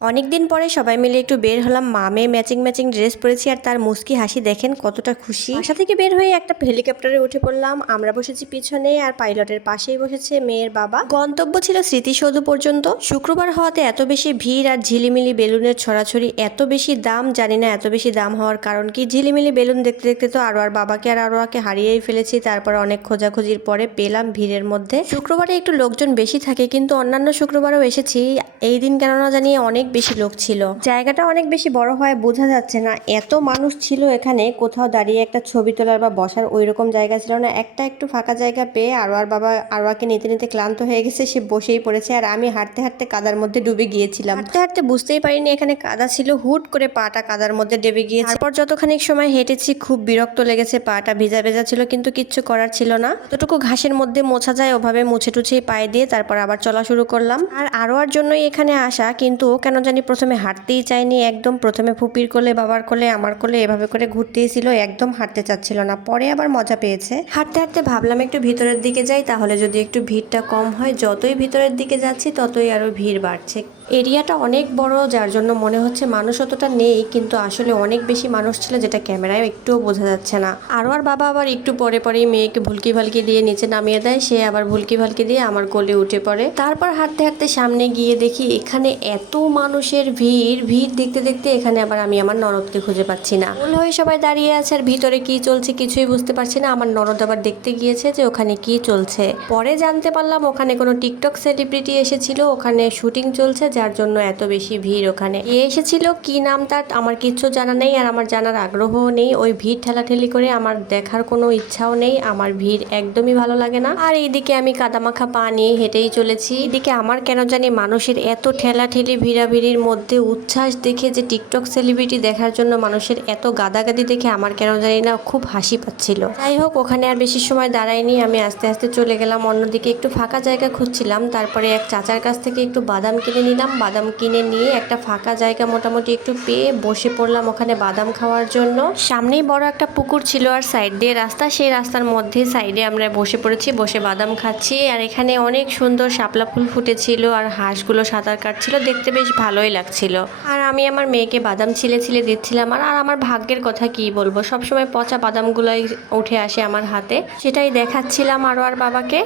অনেকদিন পরে সবাই মিলে একটু বের হলাম। মামে ম্যাচিং ম্যাচিং ড্রেস পরেছি আর তার মুস্কি হাসি দেখেন কতটা খুশি। বাসা থেকে বের হয়ে একটা হেলিকপ্টারে উঠে পড়লাম। আমরা বসেছি পিছনে আর পাইলটের পাশেই বসেছে মেয়ের বাবা। গন্তব্য ছিল স্মৃতিসৌধ পর্যন্ত। শুক্রবার হওয়াতে এত বেশি ভিড় আর ঝিলিমিলি বেলুনের ছড়াছড়ি, এত বেশি দাম। জানি না এত বেশি দাম হওয়ার কারণ কি। ঝিলিমিলি বেলুন দেখতে দেখতে তো আর বাবাকে আর আরোয়াকে হারিয়েই ফেলেছি। তারপর অনেক খোঁজাখুঁজির পরে পেলাম ভিড়ের মধ্যে। শুক্রবারে একটু লোকজন বেশি থাকে, কিন্তু অন্যান্য শুক্রবারেও এসেছি। এই দিন কেননা জানিয়ে অনেক বেশি লোক ছিল। জায়গাটা অনেক বেশি বড় হয় বোঝা যাচ্ছে না, এত মানুষ ছিল এখানে। কোথাও দাঁড়িয়ে একটা ছবি তোলার বা বসার ওই রকম জায়গা ছিল না। একটা একটু ফাঁকা জায়গা পেয়ে আর বাবা আরোয়াকে নিতে নিতে ক্লান্ত হয়ে গেছে, সে বসেই পড়েছে। আর আমি হাঁটতে হাঁটতে কাদার মধ্যে ডুবে গিয়েছিলাম। হাঁটতে হাঁটতে বুঝতেই পারিনি এখানে কাদা ছিল, হুট করে পাটা কাদার মধ্যে ডুবে গিয়েছে। তারপর যতখানি সময় হেঁটেছি খুব বিরক্ত লেগেছে, পাটা ভেজা ভেজা ছিল, কিন্তু কিচ্ছু করার ছিল না। যতটুকু ঘাসের মধ্যে মোছা যায় ওভাবে মুছে টুছেই পায়ে দিয়ে তারপর আবার চলা শুরু করলাম। আর আরোয়ার জন্যই এখানে আসা, কিন্তু ও কেন জানি প্রথমে হাঁটতেই চায়নি। একদম প্রথমে ফুপির কোলে, বাবার কোলে, আমার কোলে এভাবে করে ঘুরতেই ছিল, একদম হাঁটতে চাচ্ছিল না। পরে আবার মজা পেয়েছে। হাঁটতে হাঁটতে ভাবলাম একটু ভিতরের দিকে যাই, তাহলে যদি একটু ভিড়টা কম হয়। যতই ভিতরের দিকে যাচ্ছি ততই আরো ভিড় বাড়ছে। এরিয়াটা অনেক বড়, যার জন্য মনে হচ্ছে মানুষ অতটা নেই, কিন্তু আসলে অনেক বেশি মানুষ ছিল, যেটা ক্যামেরায় একটুও বোঝা যাচ্ছে না। আর বাবা আবার একটু পরে পরেই মেয়েকে ভুলকি ভালকি দিয়ে নিচে নামিয়ে দেয়, সে আবার ভুলকি ভালকি দিয়ে আমার কোলে উঠে পড়ে। তারপর হাঁটতে হাঁটতে সামনে গিয়ে দেখি এখানে এত মানুষের ভিড়। ভিড় দেখতে দেখতে এখানে আবার আমি আমার ননদকে খুঁজে পাচ্ছি না। ভুল হয়ে সবাই দাঁড়িয়ে আছে আর ভিতরে কি চলছে কিছুই বুঝতে পারছি না। আমার ননদ আবার দেখতে গিয়েছে যে ওখানে কি চলছে। পরে জানতে পারলাম ওখানে কোনো টিকটক সেলিব্রিটি এসেছিল, ওখানে শুটিং চলছে, যার জন্য এত বেশি ভিড়। ওখানে এসেছিল, কি নাম তার আমার কিচ্ছু জানা নেই, আর আমার জানার আগ্রহও নেই। ওই ভিড় ঠেলাঠেলি করে আমার দেখার কোনো ইচ্ছাও নেই। আমার ভিড় একদমই ভালো লাগে না। আর এইদিকে আমি কাদামাখা পা নিয়ে হেঁটেই চলেছি। এদিকে আমার কেন জানি মানুষের এত ঠেলাঠেলি ভিড়াভিড়ির মধ্যে উচ্ছ্বাস দেখে, যে টিকটক সেলিব্রিটি দেখার জন্য মানুষের এত গাদাগাদি দেখে আমার কেন জানি না খুব হাসি পাচ্ছিল। যাই হোক, ওখানে আর বেশি সময় দাঁড়াইনি, আমি আস্তে আস্তে চলে গেলাম অন্যদিকে। একটু ফাঁকা জায়গা খুঁজছিলাম, তারপরে এক চাচার কাছ থেকে একটু বাদাম কিনে নিলাম। বাদাম কিনে নিয়ে একটা ফাঁকা জায়গা মোটামুটি একটু পেয়ে বসে পড়লাম ওখানে বাদাম খাওয়ার জন্য। সামনেই বড় একটা পুকুর ছিল আর সাইড দিয়ে রাস্তা, সেই রাস্তার মধ্যে সাইডে আমরা বসে পড়েছি, বসে বাদাম খাচ্ছি। আর এখানে অনেক সুন্দর শাপলা ফুল ফুটেছিল আর হাঁসগুলো সাঁতার কাটছিল, দেখতে বেশ ভালোই লাগছিল। আর আমি আমার মেয়েকে বাদাম ছিলে ছিলে দিচ্ছিলাম। আর আমার ভাগ্যের কথা কি বলবো, সবসময় পচা বাদামগুলোই উঠে আসে আমার হাতে, সেটাই দেখাচ্ছিলাম আর বাবাকে।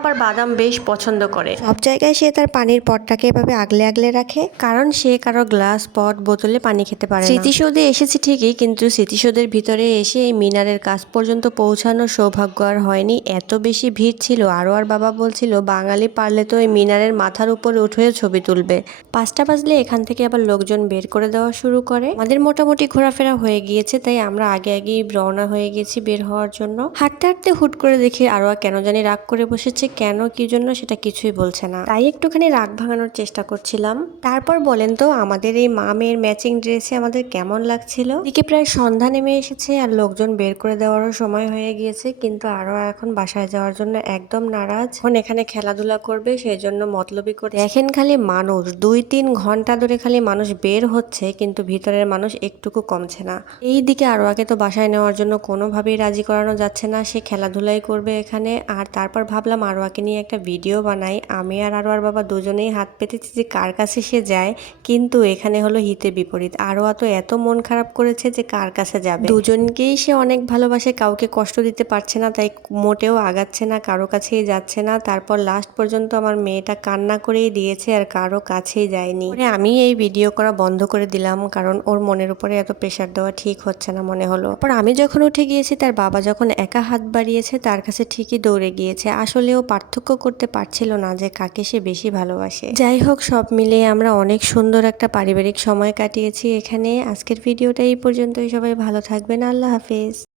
আবার বাদাম বেশ পছন্দ করে। সব জায়গায় সে তার পানির পটটাকে এভাবে আগলে আগলে রাখে, কারণ সে কারো গ্লাস পট বোতলে পানি খেতে পারে না। স্মৃতিসৌধে এসেছি ঠিকই, কিন্তু স্মৃতিসৌধের ভিতরে এসে এই মিনারের কাছ পর্যন্ত পৌঁছানোর সৌভাগ্য আর হয়নি, এত বেশি ভিড় ছিল। আর বাবা বলছিল বাঙালি পারলে তো এই মিনারের মাথার উপরে উঠে ছবি তুলবে। 5টা বাজলে এখান থেকে আবার লোকজন বের করে দেওয়া শুরু করে। আমাদের মোটামুটি ঘোরাফেরা হয়ে গিয়েছে, তাই আমরা আগে আগেই রওনা হয়ে গেছি বের হওয়ার জন্য। হাঁটতে হাঁটতে হুট করে দেখি আরোয়া কেন জানি রাগ করে বসেছে। কেন কি জন্য সেটা কিছুই বলছে না, তাই একটুখানি রাগ ভাঙানোর চেষ্টা করছিলাম। তারপর বলেন তো, আমাদের এই মামের ম্যাচিং ড্রেসে আমাদের কেমন লাগছিল। এদিকে প্রায় সন্ধ্যা নেমে এসেছে আর লোকজন বের করে দেওয়ারও সময় হয়ে গিয়েছে, কিন্তু আরো এখন বাসায় যাওয়ার জন্য একদম নারাজ। এখন এখানে খেলাধুলা করবে, সেই জন্য মতলবি করে। দেখেন খালি মানুষ, 2-3 ঘন্টা ধরে খালি মানুষ বের হচ্ছে, কিন্তু ভিতরের মানুষ একটুকু কমছে না। এই দিকে আরোয়াকে তো বাসায় নেওয়ার জন্য কোনোভাবেই রাজি করানো যাচ্ছে না, সে খেলাধুলাই করবে এখানে। আর তারপর ভাবলাম আরোয়াকে নিয়ে একটা ভিডিও বানাই। আমি আর আরোয়ার বাবা দুজনেই হাত পেতেছি যে কার কাছে সে যায়, কিন্তু এখানে হলো হিতে বিপরীত। আরোয়া তো এত মন খারাপ করেছে যে কার কাছে যাবে। দুজনকেই সে অনেক ভালোবাসে, কাউকে কষ্ট দিতে পারছে না, তাই মোটেও আগাচ্ছে না, কারো কাছেই যাচ্ছে না। তারপর লাস্ট পর্যন্ত আমার মেয়েটা কান্না করেই দিয়েছে আর কারো কাছেই যায়নি। আমি এই ভিডিও করা বন্ধ করে দিলাম, কারণ ওর মনের উপরে এত প্রেশার দেওয়া ঠিক হচ্ছে না মনে হলো। পর আমি যখন উঠে গিয়েছি, তার বাবা যখন একা হাত বাড়িয়েছে তার কাছে ঠিকই দৌড়ে গিয়েছে। আসলে ও পার্থক্য করতে পারছিল না যে কাকে সে বেশি ভালোবাসে। যাই হোক, সব মিলিয়ে আমরা অনেক সুন্দর একটা পারিবারিক সময় কাটিয়েছি এখানে। আজকের ভিডিওটা এই পর্যন্তই। সবাই ভালো থাকবেন, আল্লাহ হাফেজ।